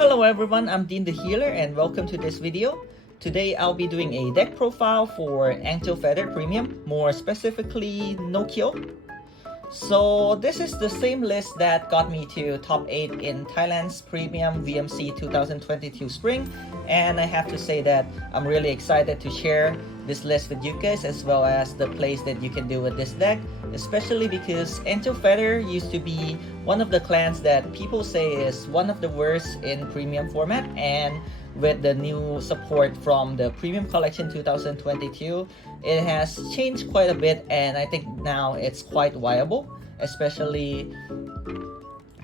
Hello everyone, I'm Dean the Healer and welcome to this video. Today I'll be doing a deck profile for Nociel Premium, more specifically Nociel. So this is the same list that got me to top 8 in Thailand's Premium VMC 2022 Spring, and I have to say that I'm really excited to share this list with you guys as well as the plays that you can do with this deck, especially because Nociel used to be one of the clans that people say is one of the worst in premium format, and with the new support from the Premium Collection 2022, it has changed quite a bit, and I think now it's quite viable, especially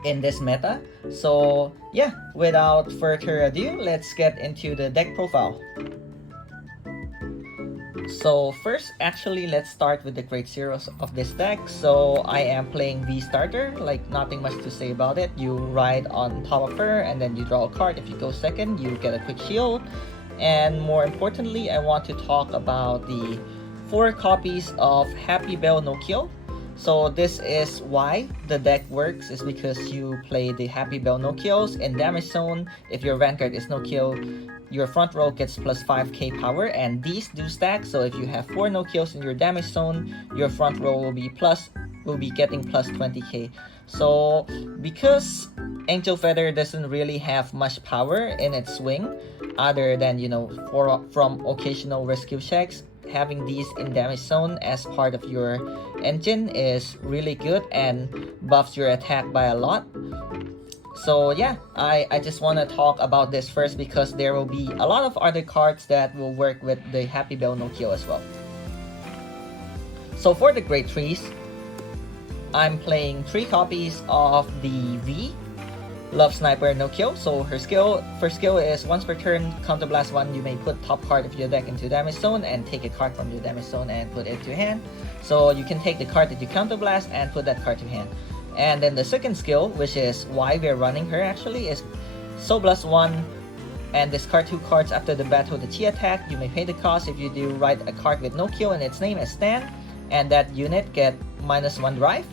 in this meta. So yeah, without further ado, let's get into the deck profile. So first, actually, let's start with the great zeros of this deck. So I am playing V starter, like nothing much to say about it. You ride on top of her and then you draw a card. If you go second, you get a quick shield. And more importantly, I want to talk about the 4 copies of Happy Bell Nociel. So this is why the deck works, is because you play the Happy Bell Nociels in damage zone. If your Vanguard is Nociel, your front row gets plus 5k power, and these do stack. So if you have 4 Nociels in your damage zone, your front row will be getting plus 20k. So because Angel Feather doesn't really have much power in its swing, other than from occasional rescue checks, having these in damage zone as part of your engine is really good and buffs your attack by a lot. So yeah, I just want to talk about this first because there will be a lot of other cards that will work with the Happy Bell Nociel as well. So for the Great Trees, I'm playing 3 copies of the V Love Sniper Nociel. So her first skill is once per turn, counterblast 1, you may put top card of your deck into damage zone and take a card from your damage zone and put it to hand. So you can take the card that you counterblast and put that card to hand. And then the second skill, which is why we're running her actually, is Soul Blast 1 and discard 2 cards after the battle the chi attack. You may pay the cost if you do write a card with Nociel in its name as stand, and that unit get -1 drive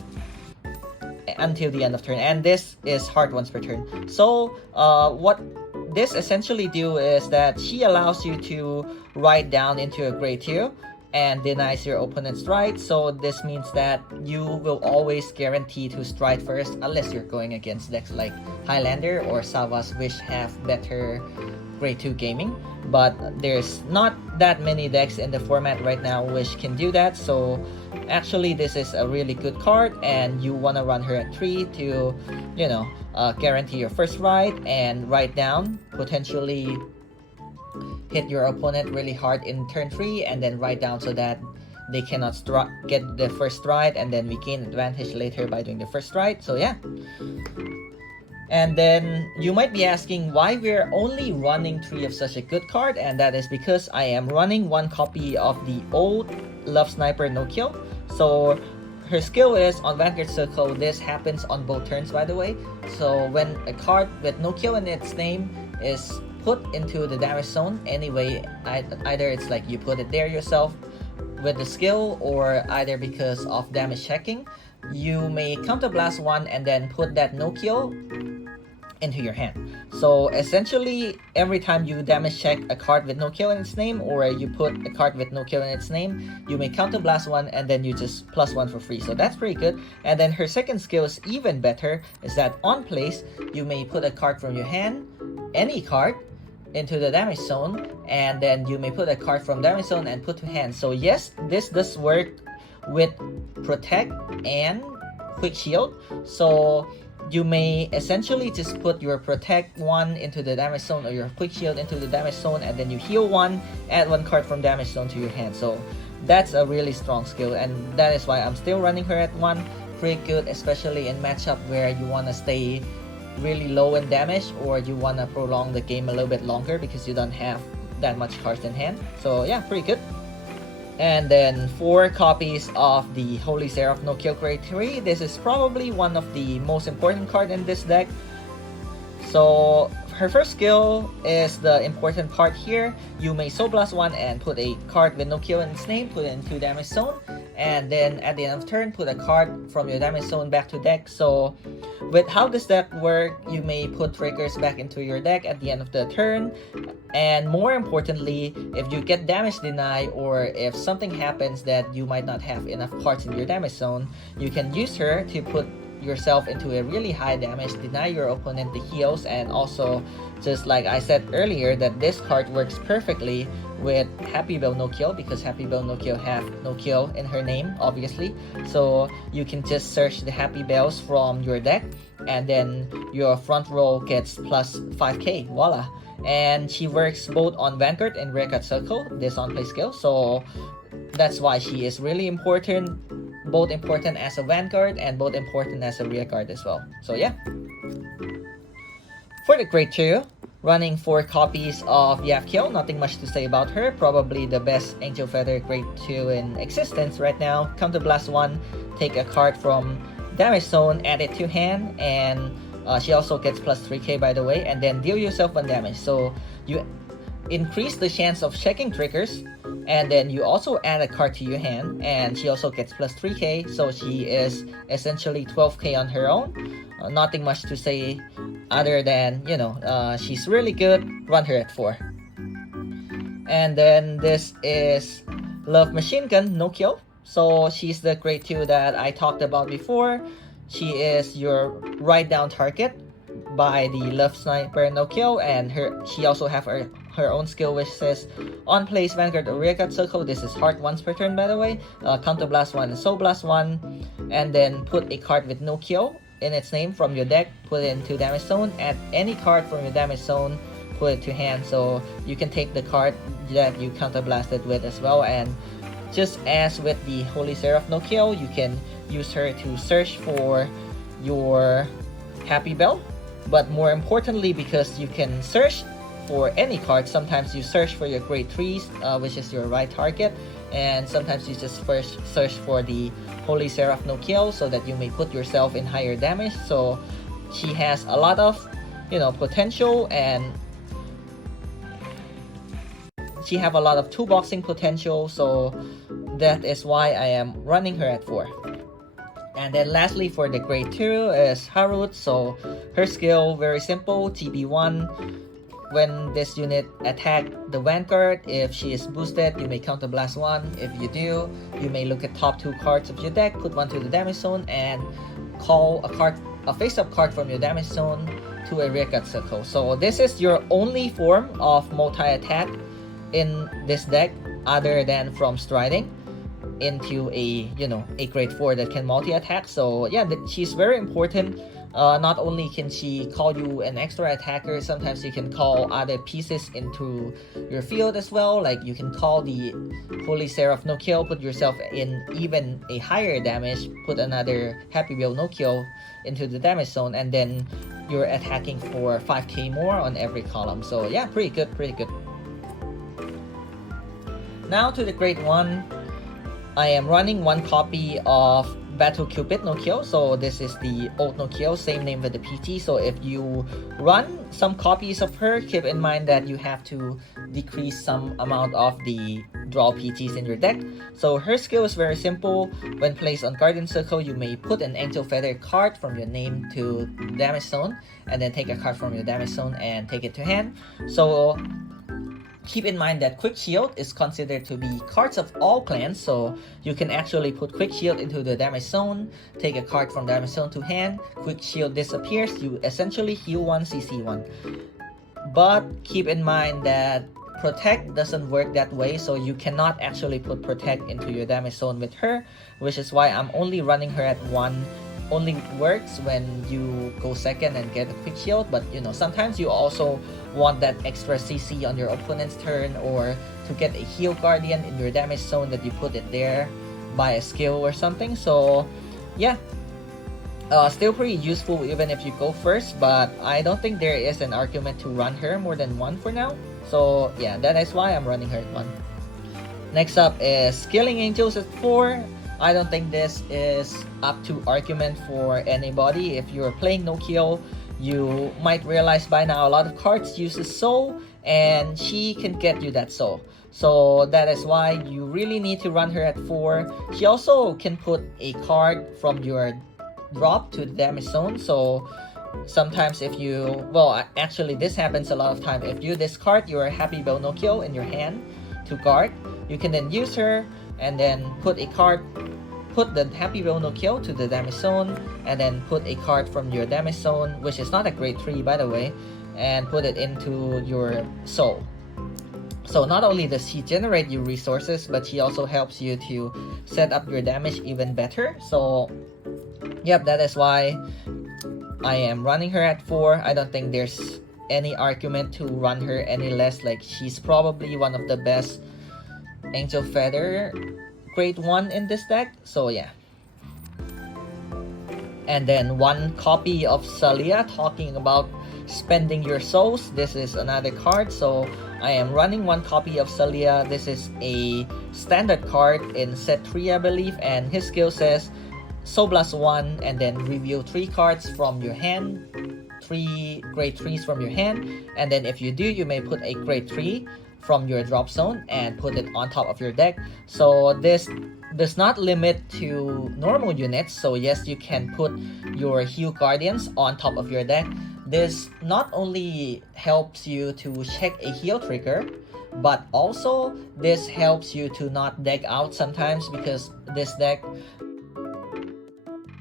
until the end of turn, and this is hard once per turn. So what this essentially do is that she allows you to write down into a grade 2 and denies your opponent's stride. So this means that you will always guarantee to stride first unless you're going against decks like Highlander or Savas, which have better grade 2 gaming. But there's not that many decks in the format right now which can do that. So actually this is a really good card, and you want to run her at 3 to guarantee your first ride and write down, potentially hit your opponent really hard in turn 3 and then write down so that they cannot get the first stride, and then we gain advantage later by doing the first stride. So yeah. And then you might be asking why we're only running 3 of such a good card, and that is because I am running 1 copy of the old Love Sniper Nociel. So her skill is on Vanguard Circle. This happens on both turns, by the way. So when a card with Nociel in its name is put into the damage zone anyway, either it's like you put it there yourself with the skill, or either because of damage checking, you may counterblast 1 and then put that Nociel into your hand. So essentially, every time you damage check a card with Nociel in its name, or you put a card with Nociel in its name, you may counterblast 1 and then you just +1 for free. So that's pretty good. And then her second skill is even better, is that on place, you may put a card from your hand, any card, into the damage zone, and then you may put a card from damage zone and put to hand. So yes, this does work with Protect and Quick Shield. So you may essentially just put your Protect 1 into the damage zone or your Quick Shield into the damage zone, and then you heal 1, add 1 card from damage zone to your hand. So that's a really strong skill, and that is why I'm still running her at 1. Pretty good, especially in matchup where you want to stay really low in damage, or you want to prolong the game a little bit longer because you don't have that much cards in hand. So yeah, pretty good. And then 4 copies of the Holy Seraph Nociel Grade 3. This is probably one of the most important card in this deck. So her first skill is the important part here. You may Soul Blast 1 and put a card with Nociel in its name, put it into damage zone, and then at the end of turn, put a card from your damage zone back to deck. So with how does that work, you may put triggers back into your deck at the end of the turn, and more importantly, if you get damage deny or if something happens that you might not have enough cards in your damage zone, you can use her to put yourself into a really high damage, deny your opponent the heals, and also, just like I said earlier, that this card works perfectly with Happy Bell Nociel, because Happy Bell Nociel have Nociel in her name, obviously. So you can just search the Happy Bells from your deck, and then your front row gets plus 5k, voila. And she works both on Vanguard and Rearguard Circle, this on-play skill, so that's why she is really important, both important as a Vanguard and both important as a Rearguard as well. So yeah. For the Grade 2, running 4 copies of Yafkiel, nothing much to say about her, probably the best Angel Feather Grade 2 in existence right now. Counter Blast 1, take a card from damage zone, add it to hand, and she also gets plus 3k by the way, and then deal yourself 1 damage. So you increase the chance of checking triggers, and then you also add a card to your hand, and she also gets plus 3k, so she is essentially 12k on her own. Nothing much to say other than, you know, she's really good, run her at 4. And then this is Love Machine Gun Nociel. So she's the Grade 2 that I talked about before. She is your write down target by the Love Sniper Nociel, and she also have her own skill, which says on place Vanguard or Rearguard Circle. This is Horth once per turn, by the way. Counter Blast 1 and Soul Blast 1, and then put a card with Nociel in its name from your deck, put it into damage zone, add any card from your damage zone, put it to hand, so you can take the card that you counter blasted with as well. And just as with the Holy Seraph Nociel, you can use her to search for your Happy Bell, but more importantly, because you can search for any card, sometimes you search for your Grade 3s, which is your right target, and sometimes you just first search for the Holy Seraph Nociel so that you may put yourself in higher damage. So she has a lot of, you know, potential, and she have a lot of toolboxing potential, so that is why I am running her at 4. And then lastly, for the Grade 2 is Horth. So her skill, very simple, TB1. When this unit attack the Vanguard, if she is boosted, you may counter blast 1. If you do, you may look at top 2 cards of your deck, put 1 to the damage zone, and call a face-up card from your damage zone to a Rearguard Circle. So this is your only form of multi-attack in this deck, other than from striding into a, you know, a Grade 4 that can multi-attack. So yeah, she's very important. Not only can she call you an extra attacker, sometimes you can call other pieces into your field as well. Like you can call the Holy Seraph Nociel, put yourself in even a higher damage, put another Happy Bell Nociel into the damage zone, and then you're attacking for 5k more on every column. So yeah, pretty good, pretty good. Now to the Grade 1, I am running 1 copy of Battle Cupid Nociel. So this is the old Nociel, same name with the PT. So if you run some copies of her, keep in mind that you have to decrease some amount of the draw PTs in your deck. So her skill is very simple. When placed on Guardian Circle, you may put an Angel Feather card from your name to damage zone, and then take a card from your damage zone and take it to hand. So keep in mind that Quick Shield is considered to be cards of all clans, so you can actually put Quick Shield into the damage zone, take a card from damage zone to hand, Quick Shield disappears, you essentially heal 1, CC 1. But keep in mind that Protect doesn't work that way, so you cannot actually put Protect into your damage zone with her, which is why I'm only running her at 1. Only works when you go second and get a Quick Shield, but you know, sometimes you also want that extra CC on your opponent's turn, or to get a Heal Guardian in your damage zone that you put it there by a skill or something. So yeah, still pretty useful even if you go first, but I don't think there is an argument to run her more than 1 for now. So yeah, that is why I'm running her at 1. Next up is Skilling Angels at 4. I don't think this is up to argument for anybody. If you're playing Nociel, you might realize by now a lot of cards uses soul, and she can get you that soul. So that is why you really need to run her at 4. She also can put a card from your drop to the damage zone. So sometimes if you, well, actually this happens a lot of time. If you discard your Happy Bell Nociel in your hand to guard, you can then use her and then put a card, put the Happy Bell Nociel to the damage zone, and then put a card from your damage zone, which is not a grade 3 by the way, and put it into your soul. So not only does she generate you resources, but she also helps you to set up your damage even better. So yep, that is why I am running her at 4. I don't think there's any argument to run her any less. Like, she's probably one of the best Angel Feather grade 1 in this deck. So yeah. And then 1 copy of Salia, talking about spending your souls. This is another card, so I am running 1 copy of Salia. This is a standard card in set 3, I believe, and his skill says Soul Blast 1 and then reveal 3 cards from your hand, 3 grade 3s from your hand, and then if you do, you may put a grade 3 from your drop zone and put it on top of your deck. So this does not limit to normal units, so yes, you can put your Heal Guardians on top of your deck. This not only helps you to check a heal trigger, but also this helps you to not deck out sometimes, because this deck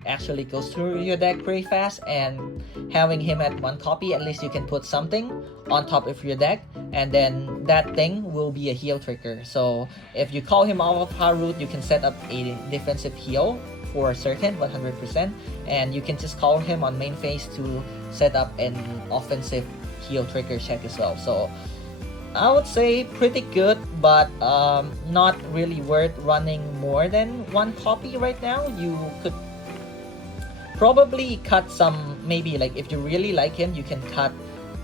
actually goes through your deck pretty fast, and having him at 1 copy, at least you can put something on top of your deck, and then that thing will be a heal trigger. So if you call him off of power route, you can set up a defensive heal for certain 100%, and you can just call him on main phase to set up an offensive heal trigger check as well. So I would say pretty good, but not really worth running more than 1 copy right now. You could probably cut some, maybe like if you really like him, you can cut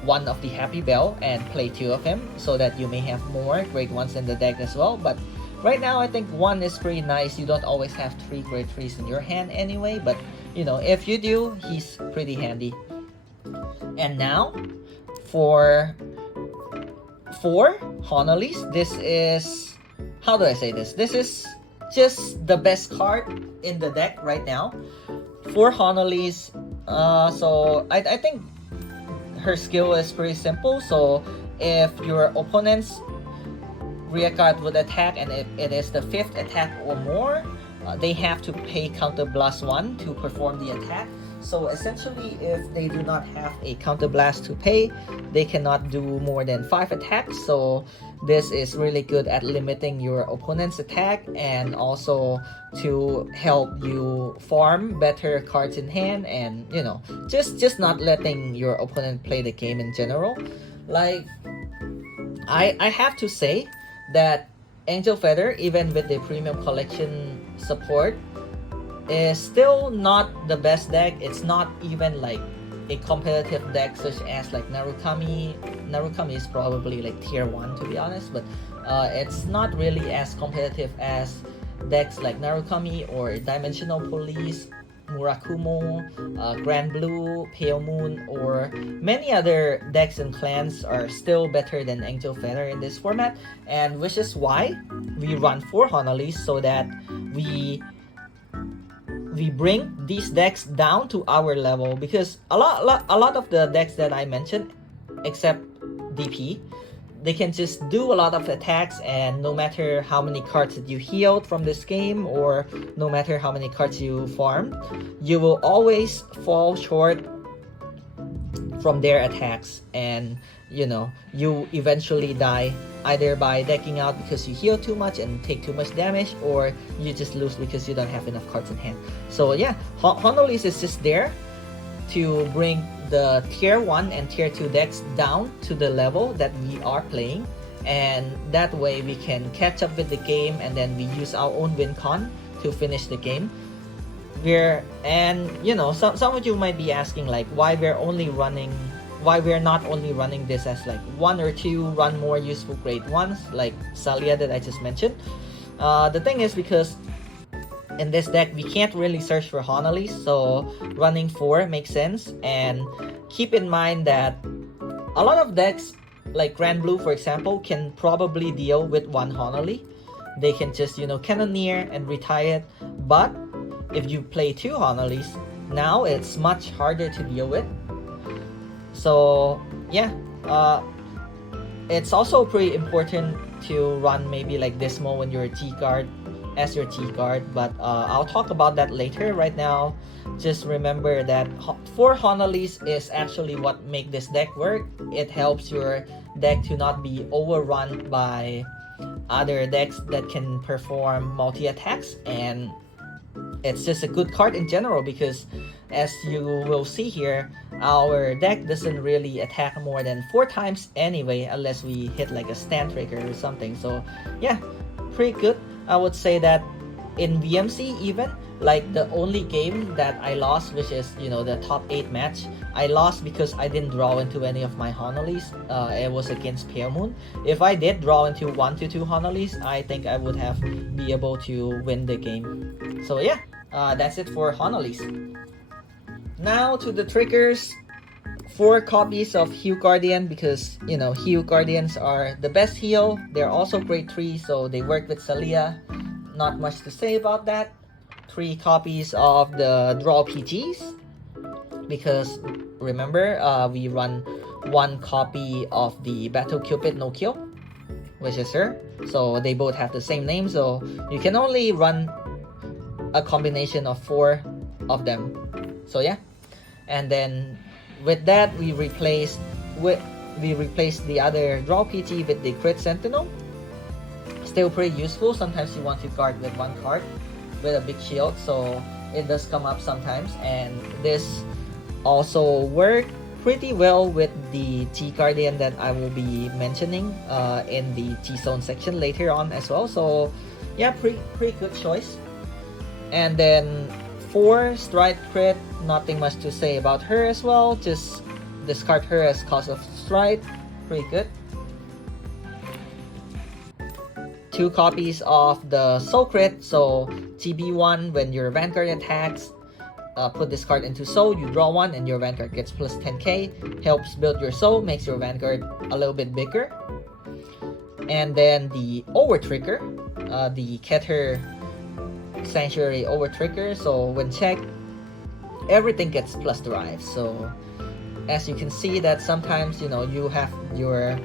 1 of the Happy Bell and play 2 of him, so that you may have more grade 1s in the deck as well. But right now I think 1 is pretty nice. You don't always have 3 grade 3s in your hand anyway, but you know, if you do, he's pretty handy. And now for 4 Honolys, this is, how do I say this? This is just the best card in the deck right now. 4 Honolys, so I think her skill is pretty simple. So if your opponent's rear guard would attack and if it is the 5th attack or more, they have to pay Counter Blast 1 to perform the attack. So essentially, if they do not have a Counter Blast to pay, they cannot do more than 5 attacks. So this is really good at limiting your opponent's attack, and also to help you farm better cards in hand, and you know, just not letting your opponent play the game in general. Like, I have to say that Angel Feather, even with the premium collection support, is still not the best deck. It's not even like a competitive deck such as like Narukami. Narukami is probably like tier 1 to be honest, but it's not really as competitive as decks like Narukami or Dimensional Police, Murakumo, Grand Blue, Pale Moon, or many other decks and clans are still better than Angel Feather in this format, and which is why we run 4 Honolys, so that we bring these decks down to our level. Because a lot of the decks that I mentioned, except DP, they can just do a lot of attacks, and no matter how many cards that you healed from this game, or no matter how many cards you farmed, you will always fall short from their attacks, and you know, you eventually die either by decking out because you heal too much and take too much damage, or you just lose because you don't have enough cards in hand. So yeah, Honolys is just there to bring the tier 1 and tier 2 decks down to the level that we are playing, and that way we can catch up with the game, and then we use our own win con to finish the game. And you know, some of you might be asking like why we're not only running this as like 1 or 2 run more useful grade 1s like Salia that I just mentioned. The thing is, because in this deck, we can't really search for Honolys, so running 4 makes sense. And keep in mind that a lot of decks, like Grand Blue for example, can probably deal with one Honolly. They can just, you know, Cannoneer and retire it. But if you play 2 Honolys, now it's much harder to deal with. So yeah, it's also pretty important to run maybe like Dismo when you're a T card as your T card, but I'll talk about that later. Right now, just remember that 4 Honolys is actually what make this deck work. It helps your deck to not be overrun by other decks that can perform multi-attacks, and it's just a good card in general because as you will see here, our deck doesn't really attack more than 4 times anyway unless we hit like a stand trigger or something. So yeah, pretty good. I would say that in VMC even, like the only game that I lost, which is, you know, the top 8 match, I lost because I didn't draw into any of my Honolys. It was against Pale Moon. If I did draw into 1 to 2 Honolys, I think I would have be able to win the game. So yeah, that's it for Honolys. Now to the triggers. 4 copies of Hue Guardian because, you know, Hue Guardians are the best heal. They're also grade 3, so they work with Salia. Not much to say about that. 3 copies of the Draw PGs because remember, we run 1 copy of the Battle Cupid Nociel, which is her. So they both have the same name, so you can only run a combination of 4 of them. So yeah, and then with that, we replaced the other Draw PG with the Crit Sentinel. Still pretty useful. Sometimes you want to guard with 1 card with a big shield, so it does come up sometimes. And this also worked pretty well with the T Guardian that I will be mentioning in the T-Zone section later on as well. So yeah, pretty good choice. And then 4 Stride Crit, nothing much to say about her as well. Just discard her as cost of Stride. Pretty good. 2 copies of the Soul Crit. So TB1, when your Vanguard attacks, put this card into Soul, you draw 1 and your Vanguard gets plus 10k. Helps build your Soul, makes your Vanguard a little bit bigger. And then the Over Trigger, the Keter Sanctuary Over Trigger. So when checked, everything gets plus drive. So as you can see that sometimes, you know, you have your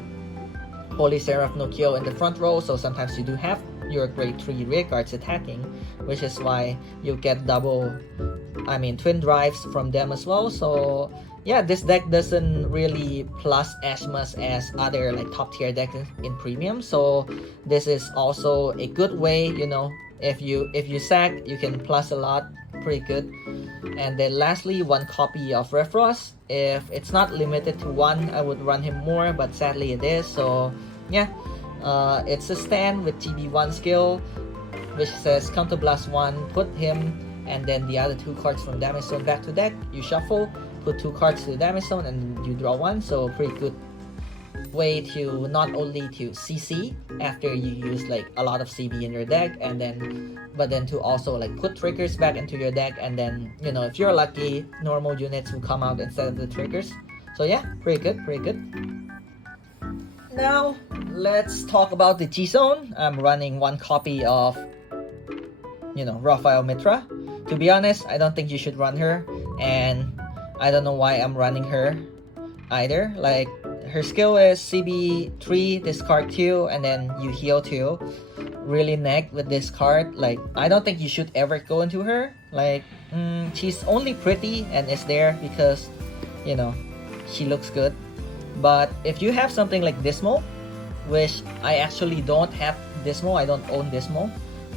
Holy Seraph Nociel in the front row, so sometimes you do have your grade 3 rear guards attacking, which is why you get twin drives from them as well. So yeah, this deck doesn't really plus as much as other like top tier decks in premium, so this is also a good way, you know, if you sack, you can plus a lot. Pretty good. And then lastly, 1 copy of Refrost. If it's not limited to 1, I would run him more, but sadly it is. So yeah, it's a stand with TB1 skill, which says Counterblast 1, put him and then the other 2 cards from damage zone back to deck. You shuffle, put 2 cards to the damage zone, and you draw 1. So pretty good way to not only to CC after you use like a lot of CB in your deck, and then but then to also like put triggers back into your deck, and then, you know, if you're lucky, normal units will come out instead of the triggers. So yeah, pretty good. Now let's talk about the T-Zone. I'm running 1 copy of, you know, Raphael Mitra. To be honest, I don't think you should run her, and I don't know why I'm running her either. Like, her skill is CB3, discard 2, and then you heal 2. Really neck with this card. Like, I don't think you should ever go into her. Like, she's only pretty and is there because, you know, she looks good. But if you have something like Dismo, which I actually don't have Dismo, I don't own Dismo,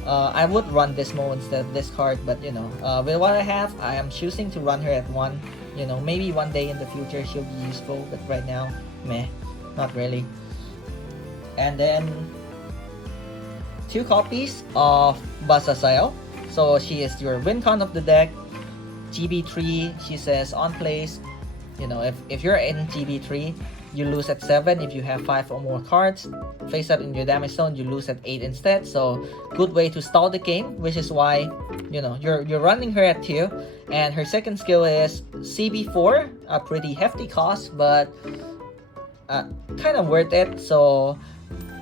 I would run Dismo instead of this card. But, you know, with what I have, I am choosing to run her at 1. You know, maybe one day in the future she'll be useful, but right now, meh, not really. And then 2 copies of Basasayo. So she is your win con of the deck. GB3, she says on place, you know, if you're in GB3, you lose at 7. If you have 5 or more cards face up in your damage zone, you lose at 8 instead. So good way to stall the game, which is why, you know, you're running her at 2. And her second skill is CB4, a pretty hefty cost, but kind of worth it. So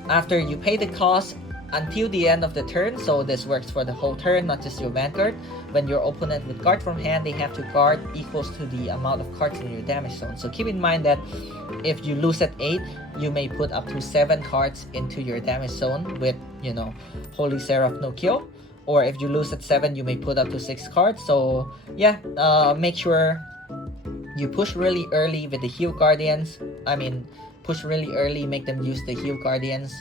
after you pay the cost until the end of the turn, so this works for the whole turn, not just your Vanguard. When your opponent with guard from hand, they have to guard equals to the amount of cards in your damage zone. So keep in mind that if you lose at 8, you may put up to 7 cards into your damage zone with, you know, Holy Seraph Nociel. Or if you lose at 7, you may put up to 6 cards. So yeah, make sure you push really early with the heal guardians. Push really early, make them use the heal guardians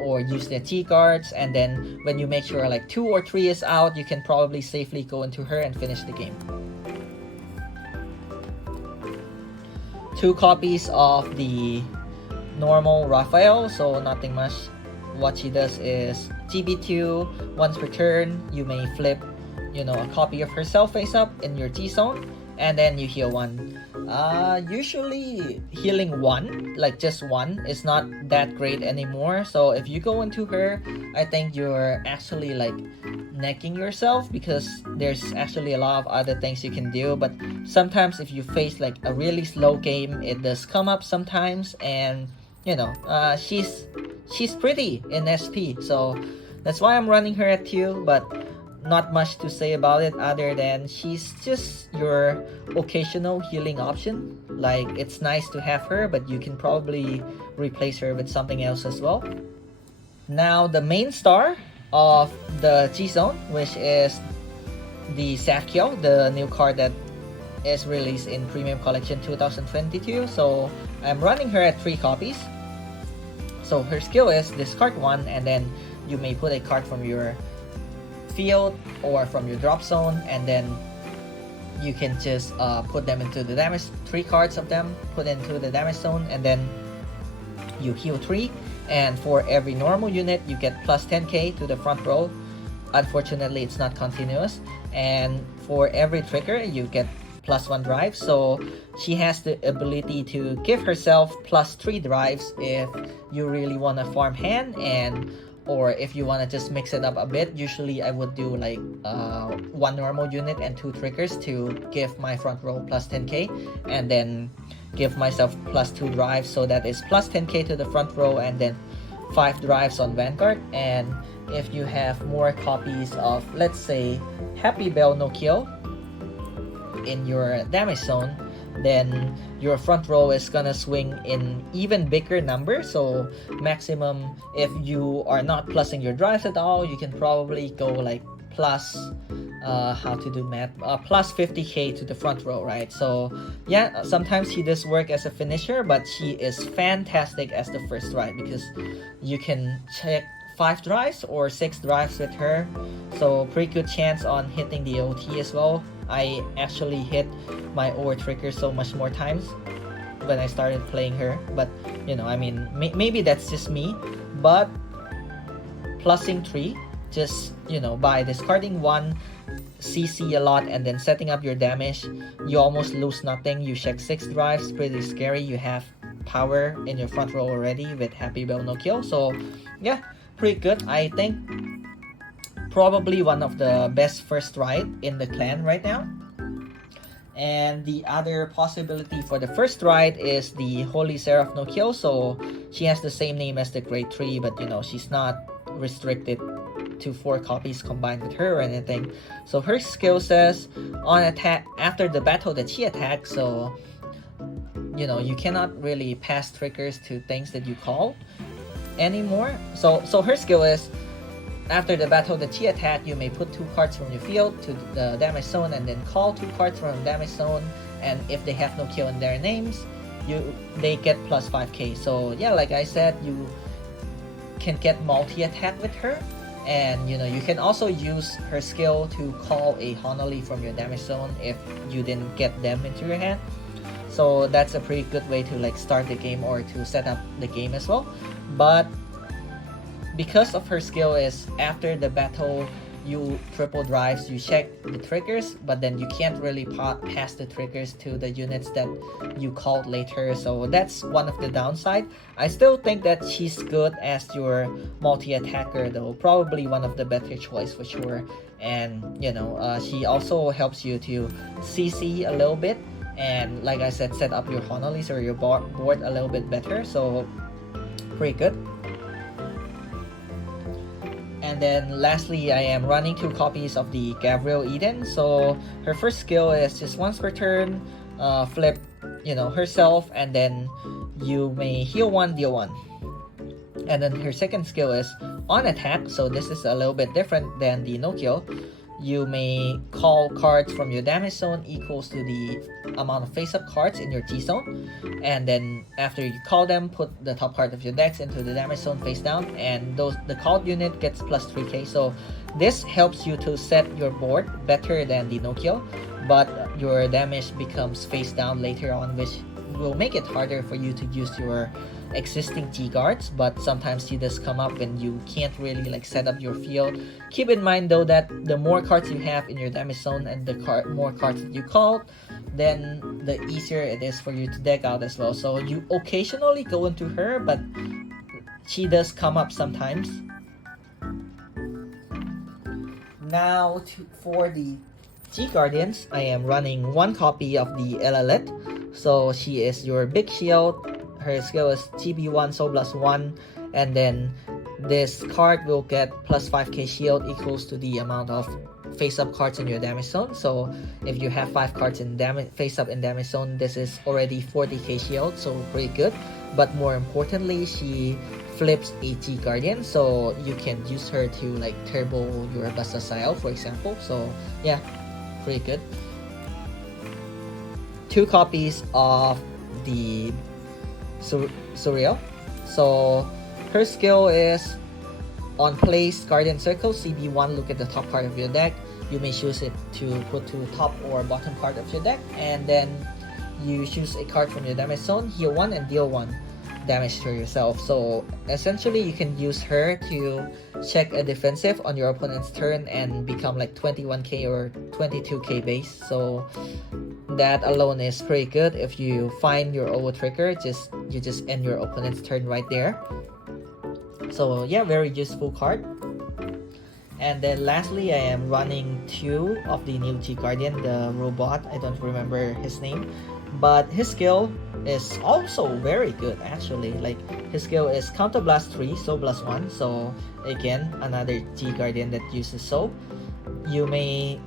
or use their T guards, and then when you make sure like 2 or 3 is out, you can probably safely go into her and finish the game. 2 copies of the normal Raphael, so nothing much. What she does is GB2, once per turn, you may flip, you know, a copy of herself face up in your T zone, and then you heal 1. Usually healing 1, like just 1, is not that great anymore. So if you go into her, I think you're actually like necking yourself, because there's actually a lot of other things you can do. But sometimes if you face like a really slow game, it does come up sometimes, and you know, she's pretty in SP, so that's why I'm running her at 2. But not much to say about it other than she's just your occasional healing option. Like, it's nice to have her, but you can probably replace her with something else as well. Now the main star of the G Zone, which is the Sakyo, the new card that is released in Premium Collection 2022. So I'm running her at 3 copies. So her skill is discard 1, and then you may put a card from your field or from your drop zone, and then you can just put them into the damage. 3 cards of them put into the damage zone, and then you heal 3. And for every normal unit, you get plus 10k to the front row. Unfortunately, it's not continuous. And for every trigger, you get plus 1 drive. So she has the ability to give herself plus 3 drives if you really want to farm hand, or if you want to just mix it up a bit. Usually I would do like 1 normal unit and 2 triggers to give my front row plus 10k, and then give myself plus 2 drives, so that is plus 10k to the front row, and then 5 drives on Vanguard. And if you have more copies of, let's say, Happy Bell Nociel in your damage zone, then your front row is gonna swing in even bigger numbers. So maximum, if you are not plussing your drives at all, you can probably go like plus how to do math, plus 50k to the front row, right? So yeah, sometimes she does work as a finisher, but she is fantastic as the first drive, because you can check 5 drives or 6 drives with her. So pretty good chance on hitting the OT as well. I actually hit my OR trigger so much more times when I started playing her. But you know, I mean, maybe that's just me, but plussing 3, just, you know, by discarding 1 CC a lot and then setting up your damage, you almost lose nothing. You check 6 drives, pretty scary. You have power in your front row already with Happy Bell Nociel. So yeah, pretty good. I think probably one of the best first ride in the clan right now. And the other possibility for the first ride is the Holy Seraph Nociel. So she has the same name as the Grade 3, but you know, she's not restricted to 4 copies combined with her or anything. So her skill says on attack after the battle that she attacks, so you know, you cannot really pass triggers to things that you call anymore. So her skill is after the battle that she attacked, you may put 2 cards from your field to the damage zone and then call 2 cards from the damage zone, and if they have no kill in their names, they get plus 5k. So yeah, like I said, you can get multi-attack with her, and you know, you can also use her skill to call a Honolly from your damage zone if you didn't get them into your hand. So that's a pretty good way to like start the game or to set up the game as well. But because of her skill is after the battle you triple drives, you check the triggers, but then you can't really pass the triggers to the units that you called later. So that's one of the downside. I still think that she's good as your multi-attacker though, probably one of the better choice for sure. And you know, she also helps you to CC a little bit, and like I said, set up your Honolis or your board a little bit better. So pretty good. And then lastly, I am running 2 copies of the Gabriel Eden. So her first skill is just once per turn, flip, you know, herself, and then you may heal 1, deal 1. And then her second skill is on attack. So this is a little bit different than the Nociel. You may call cards from your damage zone equals to the amount of face-up cards in your T-zone, and then after you call them, put the top card of your decks into the damage zone face down, and the called unit gets plus 3k. So this helps you to set your board better than the Nociel, but your damage becomes face down later on, which will make it harder for you to use your existing T guards. But sometimes T does come up when you can't really like set up your field. Keep in mind though that the more cards you have in your damage zone and the more cards that you called, then the easier it is for you to deck out as well. So you occasionally go into her, but she does come up sometimes. Now for the G Guardians, I am running 1 copy of the Elalet. So she is your big shield. Her skill is TB1, so plus 1, and then this card will get plus 5k shield equals to the amount of face-up cards in your damage zone. So if you have 5 cards in face-up in damage zone, this is already 40k shield, so pretty good. But more importantly, she flips a G Guardian, so you can use her to like turbo your Basasayal, for example. So yeah, pretty good. 2 copies of the Surreal. So her skill is on place Guardian Circle, CB1, look at the top card of your deck. You may choose it to put to top or bottom card of your deck, and then you choose a card from your damage zone, heal 1 and deal 1 damage to yourself. So essentially you can use her to check a defensive on your opponent's turn and become like 21k or 22k base. So that alone is pretty good. If you find your OO trigger, you just end your opponent's turn right there. So yeah, very useful card. And then lastly, I am running 2 of the new G Guardian, the robot. I don't remember his name, but his skill is also very good actually. Like his skill is Counter Blast 3, so plus 1. So again, another G Guardian that uses so. You may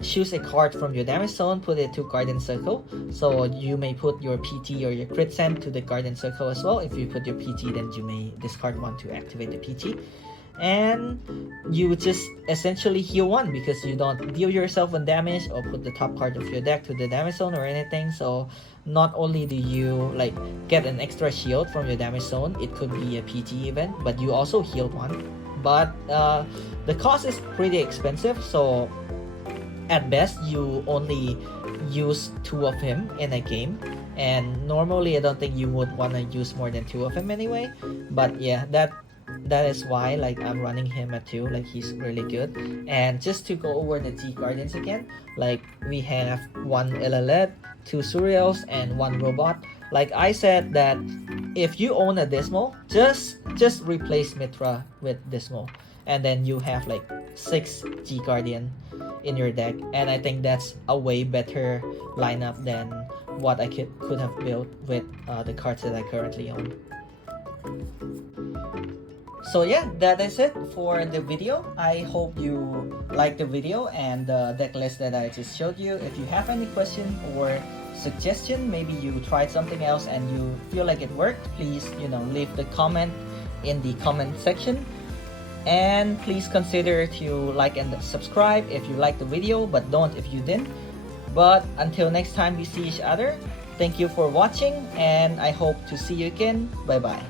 choose a card from your damage zone, put it to Guardian Circle. So you may put your PT or your crit send to the Guardian Circle as well. If you put your PT, then you may discard 1 to activate the PT. And you just essentially heal 1 because you don't deal yourself 1 damage or put the top card of your deck to the damage zone or anything. So not only do you like get an extra shield from your damage zone, it could be a PT even, but you also healed 1. But the cost is pretty expensive, so at best you only use 2 of him in a game, and normally I don't think you would want to use more than 2 of him anyway. But yeah, that is why like I'm running him at 2. Like he's really good. And just to go over the G Guardians again, like we have 1 Elalet, 2 Surreals, and 1 robot. Like I said that if you own a Dismal, just replace Mitra with Dismal, and then you have like 6 G Guardian in your deck, and I think that's a way better lineup than what I could have built with the cards that I currently own. So yeah, that is it for the video. I hope you liked the video and the deck list that I just showed you. If you have any question or suggestion, maybe you tried something else and you feel like it worked, please leave the comment in the comment section. And please consider to like and subscribe if you liked the video, but don't if you didn't. But until next time we see each other, thank you for watching, and I hope to see you again. Bye bye.